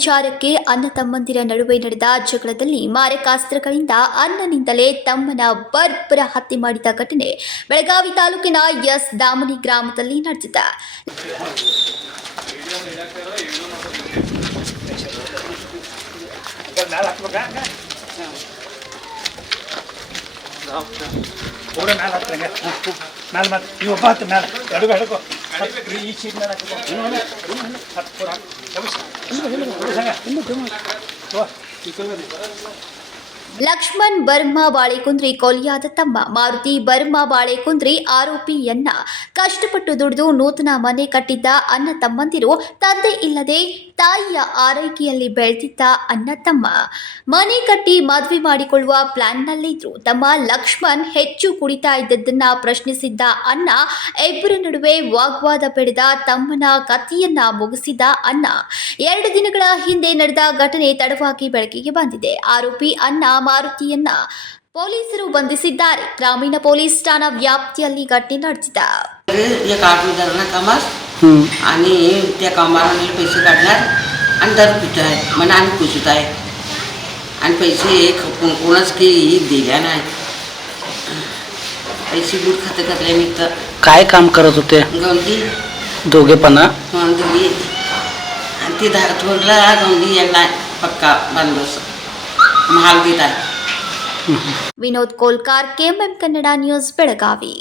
ವಿಚಾರಕ್ಕೆ ಅಣ್ಣ ತಮ್ಮಂದಿರ ನಡುವೆ ನಡೆದ ಜಗಳದಲ್ಲಿ ಮಾರಕಾಸ್ತ್ರಗಳಿಂದ ಅಣ್ಣನಿಂದಲೇ ತಮ್ಮನ ಬರ್ಬರ ಹತ್ಯೆ ಮಾಡಿದ ಘಟನೆ ಬೆಳಗಾವಿ ತಾಲೂಕಿನ ಎಸ್ ದಾಮನಿ ಗ್ರಾಮದಲ್ಲಿ ನಡೆದಿದೆ. ಲಕ್ಷ್ಮಣ್ ಬರ್ಮಾ ಬಾಳೆಕುಂದ್ರಿ ಕೊಲೆಯಾದ ತಮ್ಮ ಮಾರುತಿ ಬರ್ಮಾ ಬಾಳೆಕುಂದ್ರಿ ಆರೋಪಿಯನ್ನ ಕಷ್ಟಪಟ್ಟು ದುಡಿದು ನೂತನ ಮನೆ ಕಟ್ಟಿದ್ದ ಅಣ್ಣ ತಮ್ಮಂದಿರು ತಂದೆ ಇಲ್ಲದೆ ತಾಯಿಯ ಆರೈಕೆಯಲ್ಲಿ ಬೆಳೆದಿದ್ದ ಅಣ್ಣ ತಮ್ಮ ಮನೆ ಕಟ್ಟಿ ಮದುವೆ ಮಾಡಿಕೊಳ್ಳುವ ಪ್ಲಾನ್ನಲ್ಲಿದ್ರು. ತಮ್ಮ ಲಕ್ಷ್ಮಣ್ ಹೆಚ್ಚು ಕುಡಿತಾ ಇದ್ದದ್ದನ್ನ ಪ್ರಶ್ನಿಸಿದ್ದ ಅಣ್ಣ ಇಬ್ಬರ ನಡುವೆ ವಾಗ್ವಾದ ಬೆಳೆದ ತಮ್ಮನ ಕಥೆಯನ್ನ ಮುಗಿಸಿದ ಅಣ್ಣ 2 ದಿನಗಳ ಹಿಂದೆ ನಡೆದ ಘಟನೆ ತಡವಾಗಿ ಬೆಳಕಿಗೆ ಬಂದಿದೆ. ಆರೋಪಿ ಅಣ್ಣ ಮಾರುತಿಯನ್ನ ಪೊಲೀಸರು ಬಂಧಿಸಿದ್ದಾರೆ. ग्रामीण पोलीस ठाणा व्याप्तीಯಲ್ಲಿ घटने ನಡೆದಿದೆ. एक आठवड्याला कामास आणि त्या कामाला पैसे काढणार आणि दर पित आहे म्हणा आणि पुसत आहे आणि पैसे कोणाच की दिल्या नाही. पैसे दूध खाते निघतं. काय काम करत होते गौंडी दोघेपणा? दोघी आणि ती थोडला गौंडी यांना पक्का बांधस महाल देत आहे. Vinod Kolkar, KMM Kannada news, Belagavi.